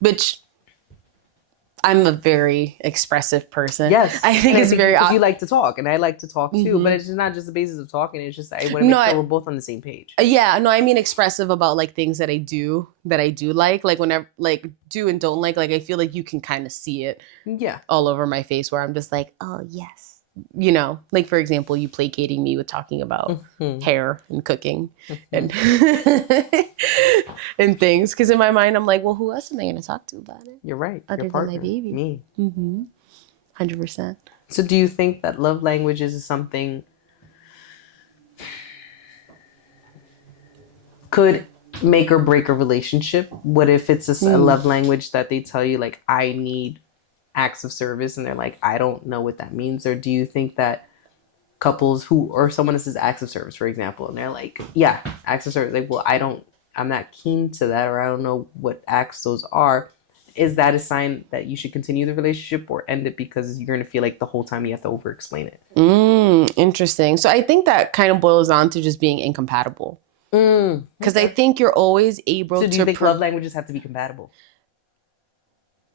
Which I'm a very expressive person. Yes. I think it's very... Because you like to talk, and I like to talk too, but it's just not just the basis of talking. It's just, I want to make sure we're both on the same page. Yeah, no, I mean expressive about like things that I do like whenever, like do and don't like I feel like you can kind of see it all over my face where I'm just like, oh yes. You know, like for example, you placating me with talking about hair and cooking and and things. Because in my mind, I'm like, well, who else am I going to talk to about it? You're right. Other your partner, than my baby. Me. 100%. So do you think that love languages is something could make or break a relationship? What if it's a love language that they tell you, like, I need acts of service, and they're like, I don't know what that means? Or do you think that couples or someone that says acts of service, for example, and they're like, yeah, acts of service, like, well, I'm not keen to that, or I don't know what acts those are. Is that a sign that you should continue the relationship or end it because you're going to feel like the whole time you have to over explain it? Interesting. So I think that kind of boils on to just being incompatible. Because I think you're always able to... So do you think love languages have to be compatible?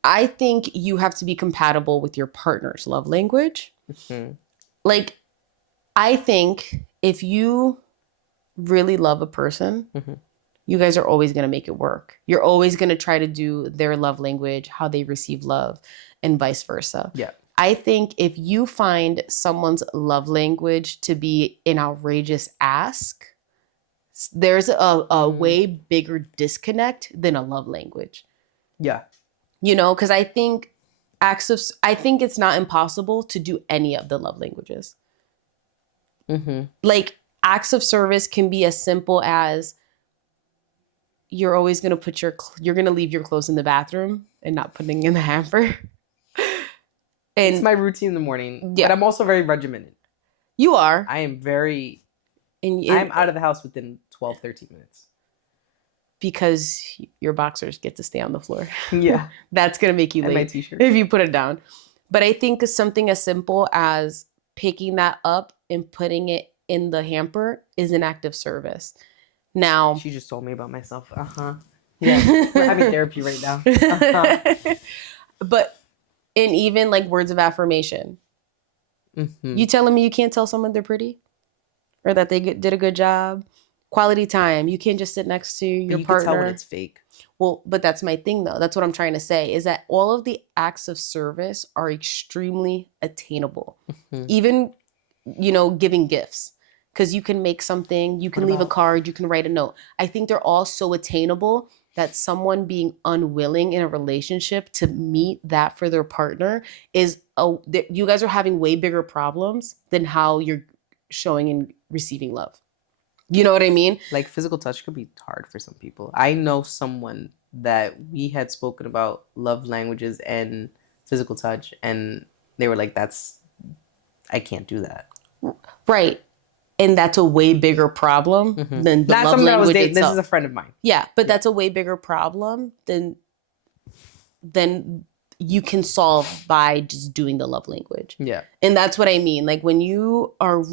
I think you have to be compatible with your partner's love language. Like, I think if you really love a person, you guys are always going to make it work. You're always going to try to do their love language, how they receive love, and vice versa. Yeah. I think if you find someone's love language to be an outrageous ask, there's a way bigger disconnect than a love language. Yeah. You know, because I think I think it's not impossible to do any of the love languages. Like, acts of service can be as simple as you're always going to you're going to leave your clothes in the bathroom and not putting in the hamper. And it's my routine in the morning, but I'm also very regimented. You are. I am very... I'm out of the house within 12, 13 minutes. Because your boxers get to stay on the floor. Yeah. That's going to make you late. My t-shirt. If you put it down. But I think something as simple as picking that up and putting it in the hamper is an act of service. Now... She just told me about myself. Yeah. We're having therapy right now. But in even like words of affirmation. You telling me you can't tell someone they're pretty? Or that they did a good job? Quality time. You can't just sit next to your partner. You can tell when it's fake. Well, but that's my thing, though. That's what I'm trying to say, is that all of the acts of service are extremely attainable. Even, you know, giving gifts. Because you can make something, you can leave a card, you can write a note. I think they're all so attainable that someone being unwilling in a relationship to meet that for their partner is... you guys are having way bigger problems than how you're showing and receiving love. You know what I mean? Like, physical touch could be hard for some people. I know someone that we had spoken about love languages and physical touch, and they were like, I can't do that. Right. And that's a way bigger problem than the love language itself. This is a friend of mine. Yeah, but that's a way bigger problem than you can solve by just doing the love language. Yeah. And that's what I mean. Like, when you want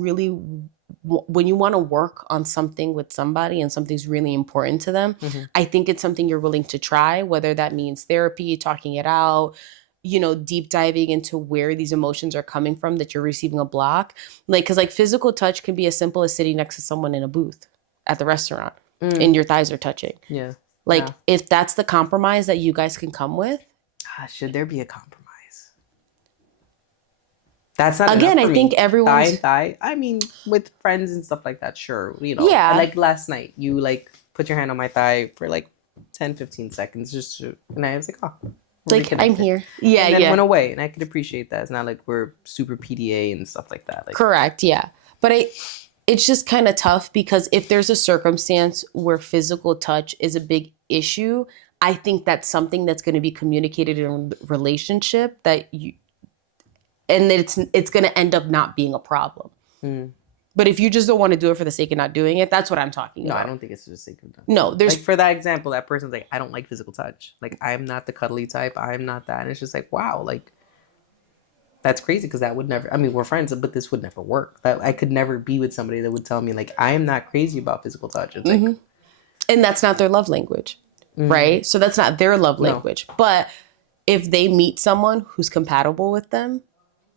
to work on something with somebody and something's really important to them, I think it's something you're willing to try, whether that means therapy, talking it out, you know, deep diving into where these emotions are coming from that you're receiving a block. Like, because like physical touch can be as simple as sitting next to someone in a booth at the restaurant and your thighs are touching. Yeah. Like, if that's the compromise that you guys can come with. Should there be a compromise? That's not again. I think everyone's thigh. I mean, with friends and stuff like that, sure. You know, yeah. Like last night, you like put your hand on my thigh for like 10, 15 seconds, and I was like, oh, like I'm here. Yeah, and then went away, and I could appreciate that. It's not like we're super PDA and stuff like that. Like, correct. Yeah, but it's just kind of tough because if there's a circumstance where physical touch is a big issue, I think that's something that's going to be communicated in a relationship and it's going to end up not being a problem. But if you just don't want to do it for the sake of not doing it, that's what I'm talking about. No, I don't think it's for the sake of not. No, there's... Like, for that example, that person's like, I don't like physical touch. Like, I'm not the cuddly type. I'm not that. And it's just like, wow, like, That's crazy because that would never, I mean, we're friends, but this would never work. I could never be with somebody that would tell me, like, I am not crazy about physical touch. It's like, and that's not their love language, right? So that's not their love language. But if they meet someone who's compatible with them,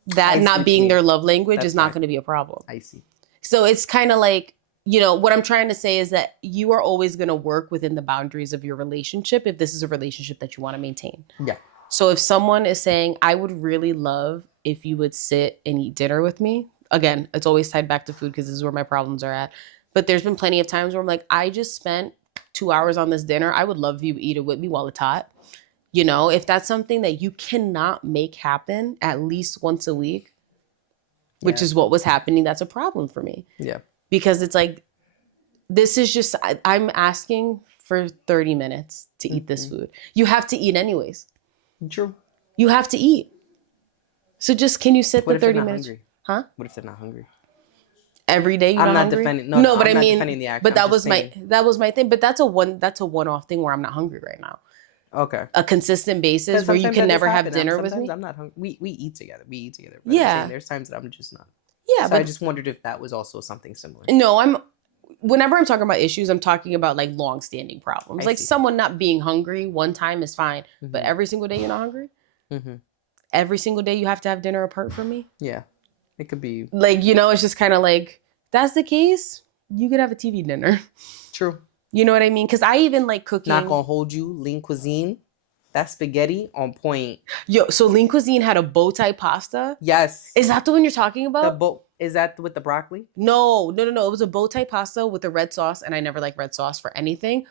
that not being their love language is not going to be a problem. I see. So it's kind of like, you know, what I'm trying to say is that you are always going to work within the boundaries of your relationship if this is a relationship that you want to maintain. Yeah. So if someone is saying, I would really love if you would sit and eat dinner with me, again, it's always tied back to food because this is where my problems are at. But there's been plenty of times where I'm like, I just spent 2 hours on this dinner. I would love if you eat it with me while it's hot. You know, if that's something that you cannot make happen at least once a week, which is what was happening, that's a problem for me. Yeah. Because it's like, this is just, I'm asking for 30 minutes to eat this food. You have to eat anyways. True. You have to eat. So just, can you sit the 30 minutes? Hungry? Huh? What if they're not hungry? Every day you're I'm not hungry? defending. No, but I'm I not mean, defending the act. But that was my thing. But that's a one-off thing where I'm not hungry right now. Okay. A consistent basis where you can never have dinner with me. I'm not hungry. We eat together. But yeah. There's times that I'm just not. Yeah. So but I just wondered if that was also something similar. No, whenever I'm talking about issues, I'm talking about like long-standing problems. Like someone not being hungry one time is fine, but every single day you're not hungry. Every single day you have to have dinner apart from me. Yeah, it could be like, you know, it's just kind of like, that's the case, you could have a TV dinner. True. You know what I mean? Because I even like cooking. Not gonna hold you. Lean Cuisine. That spaghetti on point. Yo, so Lean Cuisine had a bow tie pasta. Yes. Is that the one you're talking about? Is that with the broccoli? No. It was a bow tie pasta with the red sauce, and I never like red sauce for anything.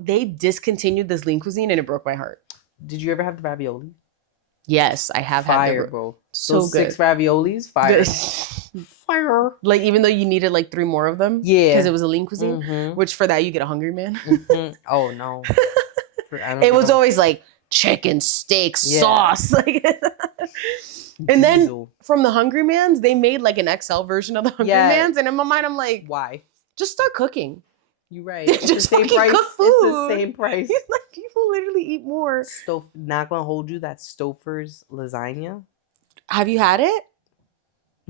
They discontinued this Lean Cuisine, and it broke my heart. Did you ever have the ravioli? Yes, I have had them. Bro. So those good. 6 raviolis, fire. Fire. Like, even though you needed like 3 more of them. Yeah. Because it was a Lean Cuisine, which for that you get a hungry man. Oh, no. It was always like chicken, steak, sauce. Like, and then from the Hungry Man's, they made like an XL version of the Hungry Man's. And in my mind, I'm like, why? Just start cooking. You're right. Just the same price. Cook food. It's the same price. Like, people literally eat more. Not gonna hold you. That Stouffer's lasagna. Have you had it?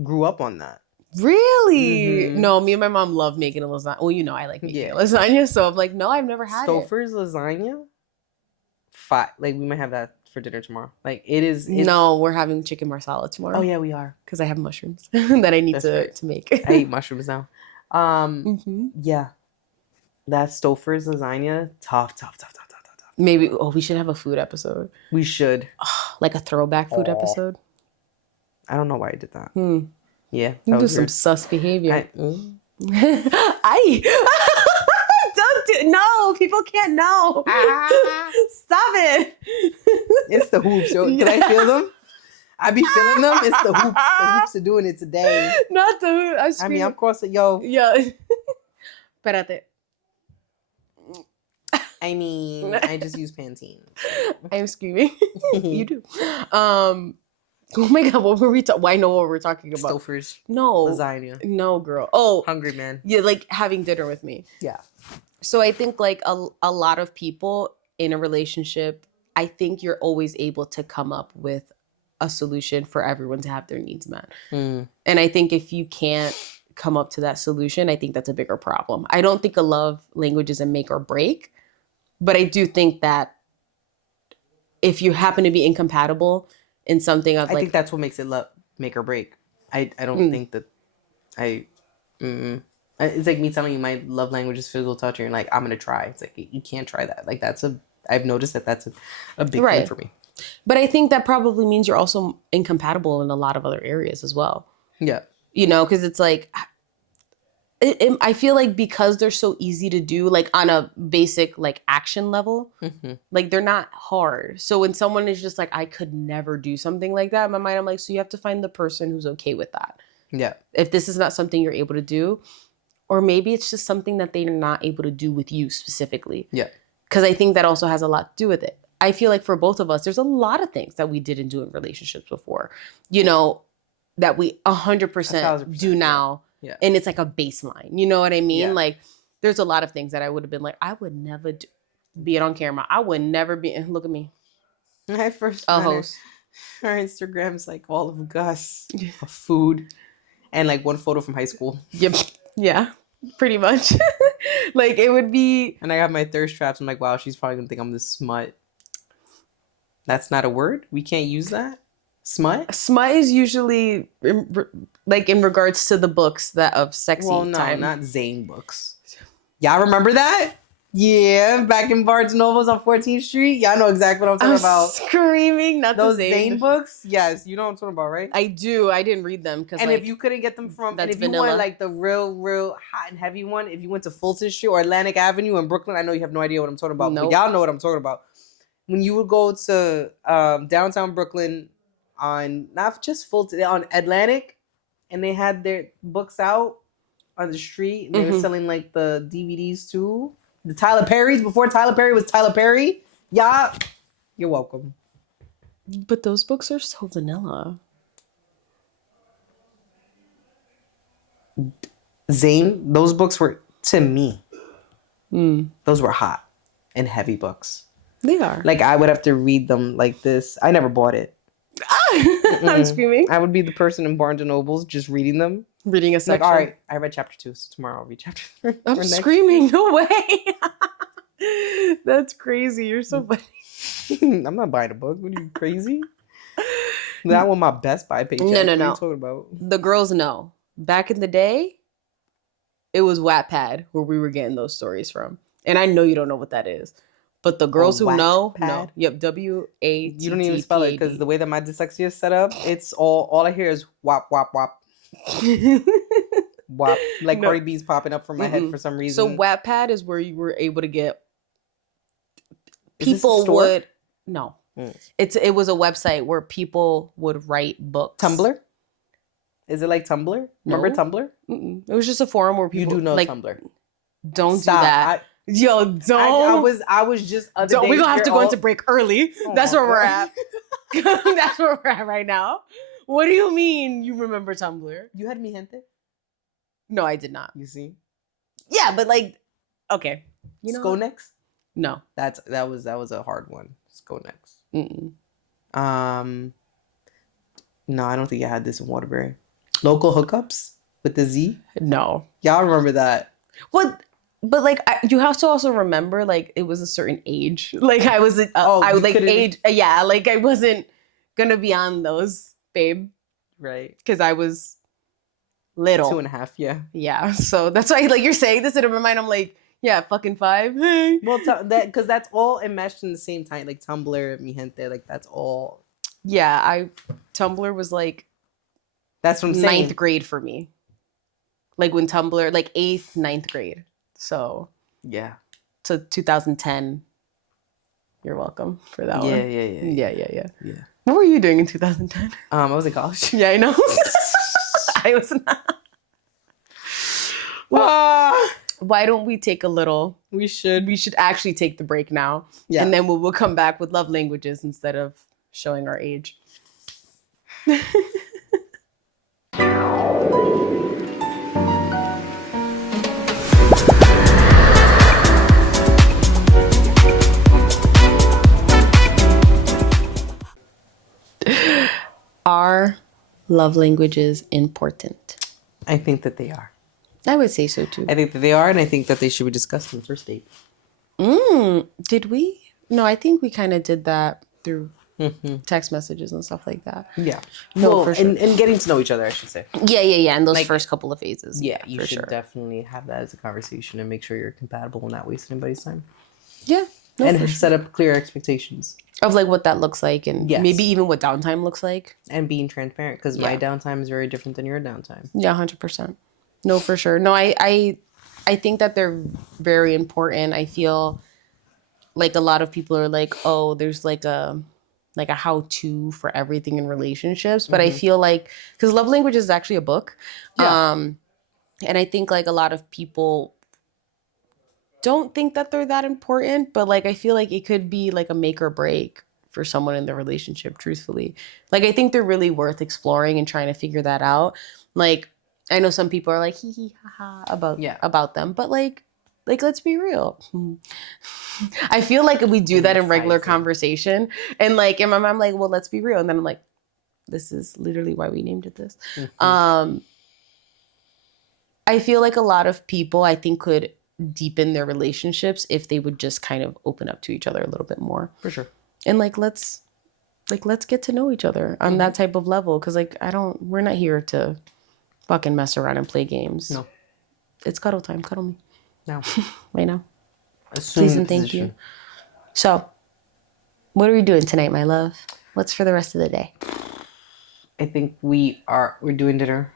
Grew up on that. Really? No, me and my mom love making a lasagna. Well, you know, I like making a lasagna. So I'm like, no, I've never had Stouffer's lasagna? Like, we might have that for dinner tomorrow. Like, No, we're having chicken marsala tomorrow. Oh, yeah, we are. Because I have mushrooms that I need to make. I eat mushrooms now. Yeah. That Stouffer's lasagna, tough. Maybe, we should have a food episode. We should. Like a throwback food episode. I don't know why I did that. Yeah. You do some sus behavior. No, people can't know. Stop it. It's the hoops. Yo. Can I feel them? I be feeling them. It's the hoops. The hoops are doing it today. Not the hoops. I'm crossing, yo. Yeah. Espérate. I mean, I just use Pantene. I'm screaming. You do. Oh my God, what were we talking? Well, I know what we're talking about. Stouffer's. No. Lasagna. No, girl. Oh. Hungry man. Yeah, like having dinner with me. Yeah. So I think like a lot of people in a relationship, I think you're always able to come up with a solution for everyone to have their needs met. And I think if you can't come up to that solution, I think that's a bigger problem. I don't think a love language is a make or break, but I do think that if you happen to be incompatible in something of I think that's what makes it make or break. I don't think that it's like me telling you my love language is physical touch and you're like, I'm going to try. It's like, you can't try that. Like I've noticed that's a big thing for me. But I think that probably means you're also incompatible in a lot of other areas as well. Yeah. You know, because it's like, I feel like because they're so easy to do, like on a basic like action level, like they're not hard. So when someone is just like, I could never do something like that, in my mind, I'm like, so you have to find the person who's okay with that. Yeah. If this is not something you're able to do, or maybe it's just something that they're not able to do with you specifically. Yeah. Because I think that also has a lot to do with it. I feel like for both of us, there's a lot of things that we didn't do in relationships before, you know, that we 100% do now. Yeah. And it's like a baseline. You know what I mean? Yeah. Like, there's a lot of things that I would have been like, I would never be it on camera. I would never be. Look at me. I first a host. Our Instagram's like all of Gus, of food, and like one photo from high school. Yep. Yeah. Pretty much. Like it would be. And I have my thirst traps. I'm like, wow, she's probably gonna think I'm this smut. That's not a word. We can't use that. Smut. Smut is usually like in regards to the books that of sexy time. Not Zane books. Y'all remember that? Yeah, back in Barnes & Noble's on 14th Street. Y'all know exactly what I'm talking about. Screaming, not those the Zane books. Yes, you know what I'm talking about, right? I do. I didn't read them because. And if you couldn't get them from, and if vanilla. You want like the real hot and heavy one, if you went to Fulton Street or Atlantic Avenue in Brooklyn, I know you have no idea what I'm talking about. Nope. But y'all know what I'm talking about. When you would go to downtown Brooklyn on not just Fulton, on Atlantic, and they had their books out on the street, and they were selling like the DVDs too. The Tyler Perry's, before Tyler Perry was Tyler Perry. Yeah, you're welcome. But those books are so vanilla. Zane, those books were, to me, those were hot and heavy books. They are. Like, I would have to read them like this. I never bought it. I'm screaming. I would be the person in Barnes & Noble's just reading them. Reading a section. Like, all right, I read chapter 2, so tomorrow I'll read chapter 3. I'm screaming. No way. That's crazy. You're so funny. I'm not buying a book. What are you, crazy? That one my Best Buy paycheck. No. What are you talking about? The girls know. Back in the day, it was Wattpad where we were getting those stories from. And I know you don't know what that is. But the girls who know. Yep, W-A-T-T-P-A-D. You don't even spell it because the way that my dyslexia is set up, it's all I hear is wop, wop, wop. Wop. Like Cardi B's popping up from my head for some reason. So Wattpad is where you were able to get people would no. It was a website where people would write books. Tumblr? Is it like Tumblr? Remember Tumblr? Mm-mm. It was just a forum where people. You do know like, Tumblr. Don't Stop. Do that. Yo, don't. I was just other day. We're gonna have to go into break early. That's where we're at. That's where we're at right now. What do you mean you remember Tumblr? You had Mi Gente? No, I did not. You see? Yeah, but like, okay. You know Skonex? No. That was a hard one. Skonex. Mm-mm. No, I don't think I had this in Waterbury. Local hookups with the Z? No. Y'all remember that? What? But like, you have to also remember, like, it was a certain age. Like, I was, I would like age. Yeah, like I wasn't gonna be on those, babe. Right. Because I was little. 2.5. Yeah. Yeah. So that's why, like, you're saying this, and in my mind, I'm like, yeah, fucking 5. Hey. Well, because that's all enmeshed in the same time. Like Tumblr, Mi Gente, like that's all. Yeah, Tumblr was like. That's what I'm saying. 9th grade for me. Like when Tumblr, like 8th, 9th grade. So. Yeah. So 2010. You're welcome for that one. Yeah. What were you doing in 2010? I was in college. Yeah, I know. I was not. Well, why don't we take a little? We should actually take the break now. Yeah. And then we'll come back with love languages instead of showing our age. Are love languages important? I think that they are. I would say so too. I think that they are, and I think that they should be discussed on the first date. Did we? No, I think we kind of did that through text messages and stuff like that. Yeah. No, for sure. And getting to know each other, I should say. Yeah. In those first couple of phases. Yeah, you should definitely have that as a conversation and make sure you're compatible and not waste anybody's time. Yeah. No, and set up clear expectations. Of like what that looks like and maybe even what downtime looks like. And being transparent because my downtime is very different than your downtime. Yeah, 100%. No, for sure. No, I think that they're very important. I feel like a lot of people are like, oh, there's like a how-to for everything in relationships. But I feel like, because Love Language is actually a book. Yeah. And I think like a lot of people don't think that they're that important, but like I feel like it could be like a make or break for someone in their relationship, truthfully. Like I think they're really worth exploring and trying to figure that out. Like I know some people are like hee hee ha ha about them, but like Like, let's be real. I feel like we do that in regular conversation. And like, in my mind, I'm like, well, let's be real. And then I'm like, this is literally why we named it this. I feel like a lot of people, I think, could deepen their relationships if they would just kind of open up to each other a little bit more. For sure. And like, let's get to know each other on that type of level. Cause like, we're not here to fucking mess around and play games. No. It's cuddle time. Cuddle me. No. Right now. Assume please and thank you. So, what are we doing tonight, my love? What's for the rest of the day? I think we're doing dinner.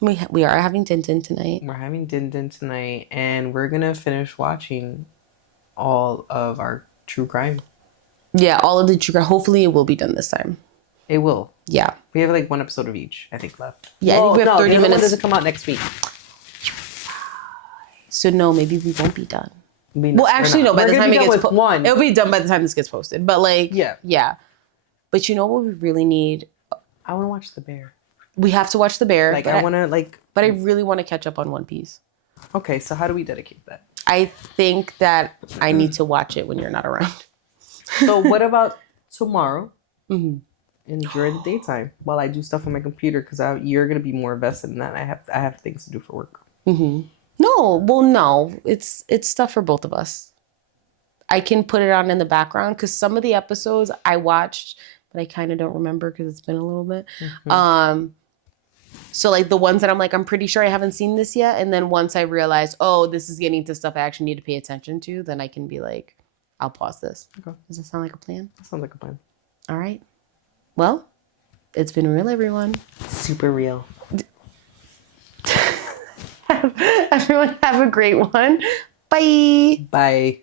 We are having din din tonight. We're having din din tonight, and we're gonna finish watching all of our true crime. Yeah, all of the true crime. Hopefully, it will be done this time. It will. Yeah. We have like one episode of each, I think, left. Yeah, I think we have 30 minutes. Does it come out next week? So no, maybe we won't be done. Well, actually, no. By the time it gets posted, it'll be done by the time this gets posted. But like, yeah. But you know what we really need? I want to watch The Bear. We have to watch The Bear. Like, I want to like. But I really want to catch up on One Piece. Okay, so how do we dedicate that? I think that I need to watch it when you're not around. So what about tomorrow? And during the daytime, while I do stuff on my computer, because you're gonna be more invested in that. I have things to do for work. No. It's stuff for both of us. I can put it on in the background because some of the episodes I watched, but I kind of don't remember because it's been a little bit. So like the ones that I'm like, I'm pretty sure I haven't seen this yet. And then once I realize, oh, this is getting to stuff I actually need to pay attention to, then I can be like, I'll pause this. Okay. Does that sound like a plan? That sounds like a plan. All right. Well, it's been real, everyone. Super real. Everyone have a great one. Bye. Bye.